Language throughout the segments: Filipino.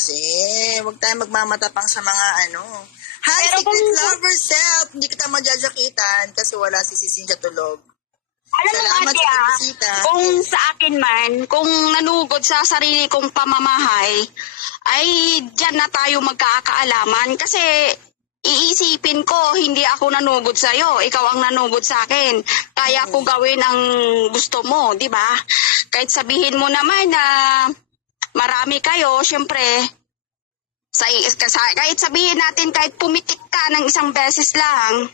kasi. Huwag tayo magmamatapang sa mga ano. Hi, Pero secret kung- lover self! Hindi kita madyajakitan kasi wala si Cynthia tulog. Alam mo, Salamat ate, sa pagbisita. kung sa akin man, kung nanugod sa sarili kong pamamahay, ay diyan na tayo magkakaalaman. Kasi iisipin ko, hindi ako nanugod sa'yo, ikaw ang nanugod sa akin. Kaya ko gawin ang gusto mo, di ba? Kahit sabihin mo naman na marami kayo, syempre, kahit sabihin natin kahit pumitik ka ng isang beses lang,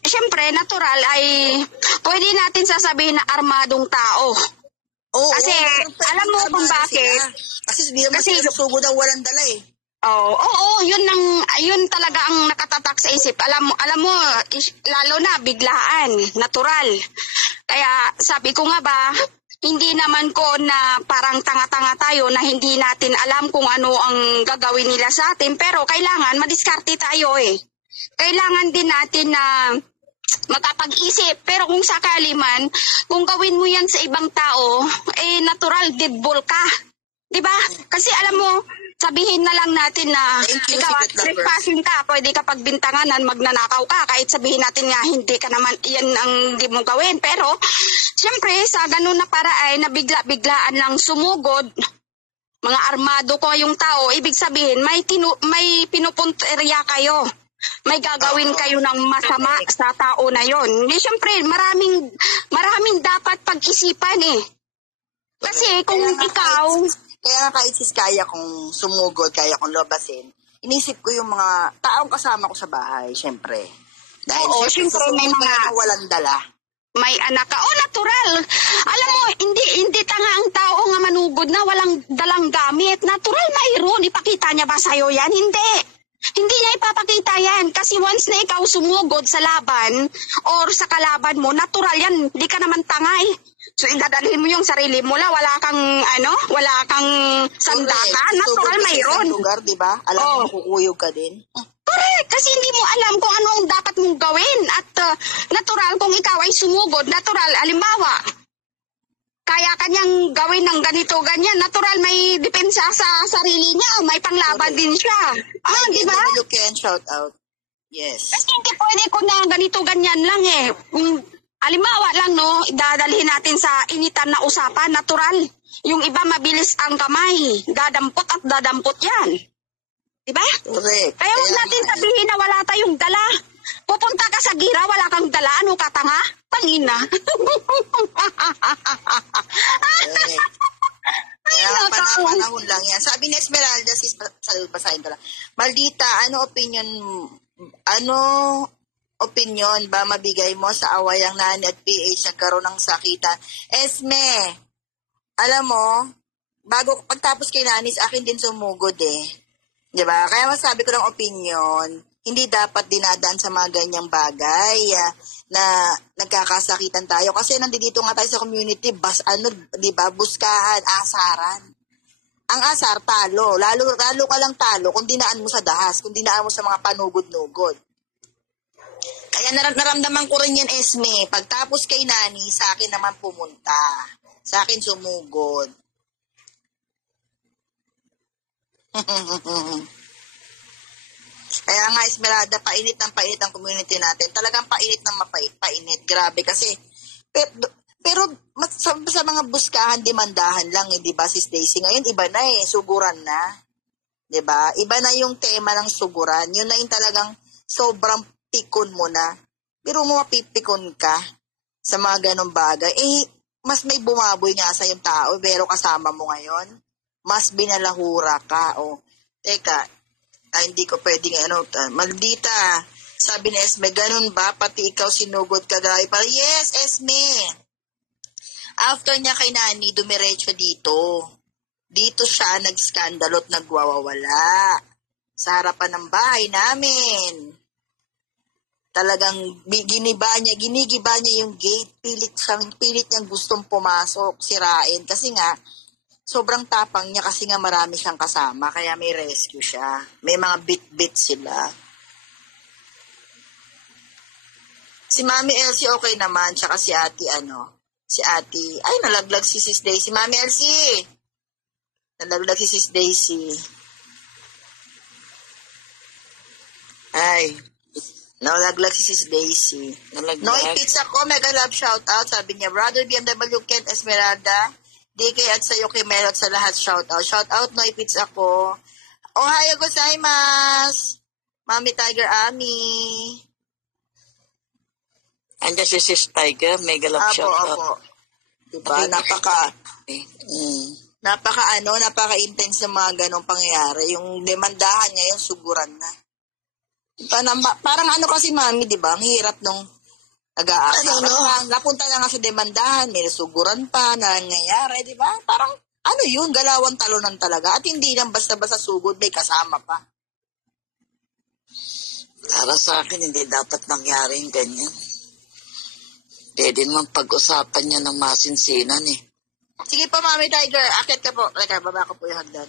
siyempre, natural ay pwede natin sasabihin na armadong tao. Oo, Kasi, pero alam mo kung armado bakit? sila. Kasi hindi naman sila susugod ang walang dala eh. Oo, yun talaga ang nakatatak sa isip. Alam mo, lalo na biglaan, natural. Kaya sabi ko nga ba, hindi naman ko na parang tanga-tanga tayo na hindi natin alam kung ano ang gagawin nila sa atin, pero kailangan madiskarte tayo eh. Kailangan din natin na makapag-isip. Pero kung sakali man, kung gawin mo yan sa ibang tao, natural, deadball ka. Diba? Kasi alam mo, sabihin na lang natin na ikaw at trespassing ka, pwede ka pagbintanganan, magnanakaw ka, kahit sabihin natin nga hindi ka naman, yan ang hindi mo gawin. Pero, syempre, sa ganun na paraan na bigla-biglaan lang sumugod, mga armado ko yung tao, ibig sabihin, may pinupunterya kayo. May gagawin kayo ng masama sa tao na yon. Siyempre, maraming dapat pag-isipan eh. Kasi kung ikaw... Kaya nga kahit kaya kong sumugod, kaya kong lobasin, inisip ko yung mga taong kasama ko sa bahay, syempre. Dahil syempre may mga walang dala. May anak ka. Natural. Alam mo, hindi tanga ang tao nga manugod na walang dalang gamit. Natural, mayroon. Ipakita niya ba sa'yo yan? Hindi. Hindi niya ipapakita yan. Kasi once na ikaw sumugod sa laban or sa kalaban mo, natural yan. Hindi ka naman tangay. So, idadalhin mo yung sarili mo la. Wala kang sandakan. Natural, mayroon. Lugar, diba? Alam mo, kukuyog ka din. Correct. Kasi hindi mo alam kung ano ang dapat mong gawin. At natural, kung ikaw ay sumugod, natural, alimbawa, kaya kanyang gawin ng ganito, ganyan. Natural, may depensa sa sarili niya. May panglaban din siya. Di ba? You can shout out. Yes. Kasi hindi pwede ko na ganito, ganyan lang eh. Alimbawa lang, no, dadalhin natin sa initan na usapan, natural. Yung iba mabilis ang kamay. Dadampot at dadampot yan. Diba? Correct. Kaya huwag natin sabihin na wala tayong dala. Pupunta ka sa gira, wala kang dala. Ano ka, tanga? Tangina. Kaya panahon lang yan. Sabi ni Esmeralda, basahin ko lang. Maldita, ano opinion ba mabigay mo sa awayang Nani at PH nagkaroon ng sakitan? Esme, alam mo, pagtapos kay Nani, akin din sumugod eh. Diba? Kaya masabi ko ng opinion, hindi dapat dinadaan sa mga ganyang bagay na nagkakasakitan tayo. Kasi nandito nga tayo sa community, diba? Buskahan, asaran. Ang asar, talo. Lalo ka lang talo kung dinaan mo sa dahas, kung dinaan mo sa mga panugod-nugod. Kaya naramdaman ko rin yan, Esme. Pagtapos kay Nani, sa akin naman pumunta. Sa akin sumugod. Kaya nga, Esmeralda, painit ang community natin. Talagang painit ng painit. Grabe kasi. Pero sa mga buskahan, demandahan lang, di ba, Sis Daisy? Ngayon, iba na eh. Suguran na. Di ba? Iba na yung tema ng suguran. Yun na yung talagang sobrang pikon mo na. Pero mapipikon ka sa mga ganong bagay. Mas may bumaboy nga sa yung tao, pero kasama mo ngayon. Mas binalahura ka. Teka, hindi ko pwedeng maldita. Sabi ni Esme, ganun ba? Pati ikaw sinugod ka dahil pa. Yes, Esme. After niya kay Nani, dumiretso dito. Dito siya nag-skandalo at nagwawawala. Sa harapan ng bahay namin. Talagang ginigiba niya yung gate. Pilit niyang gustong pumasok, sirain. Kasi nga, sobrang tapang niya kasi nga marami siyang kasama, kaya may rescue siya. May mga bit-bit sila. Si Mami Elsie okay naman, tsaka si Ate, ay nalaglag si Sis Day. Si Mami Elsie, Nalaglag si Sis Daisy. Ay, nalaglag si Sis Daisy. Nalaglag. Noy Pizza ko, mega love shout out. Sabi niya, Brother BMW, Kent Esmeralda, DK at sa'yo kay Melot sa lahat shout out. Shout out, Noy Pizza ko. Ohayo gozaimasu. Mami Tiger Ami. Andiyan si Sis Tiger, mega love shout out. Apo. Diba? Napaka napaka-intense ng mga ganong pangyayari. Yung demandahan niya, yung suguran na. Parang ano kasi, Mami, di ba? Ang hirap nung nag-aaral. Napunta na nga sa demandahan, may suguran pa, nangyayari, di ba? Parang, ano yun, galawan talunan talaga. At hindi lang basta-basta sugod, may kasama pa. Para sa akin, hindi dapat mangyari yung ganyan. Pwede naman pag-usapan niya ng masinsinan eh. Sige po, Mami Tiger. Akit ka po. Teka, baba ko po yung hagdan.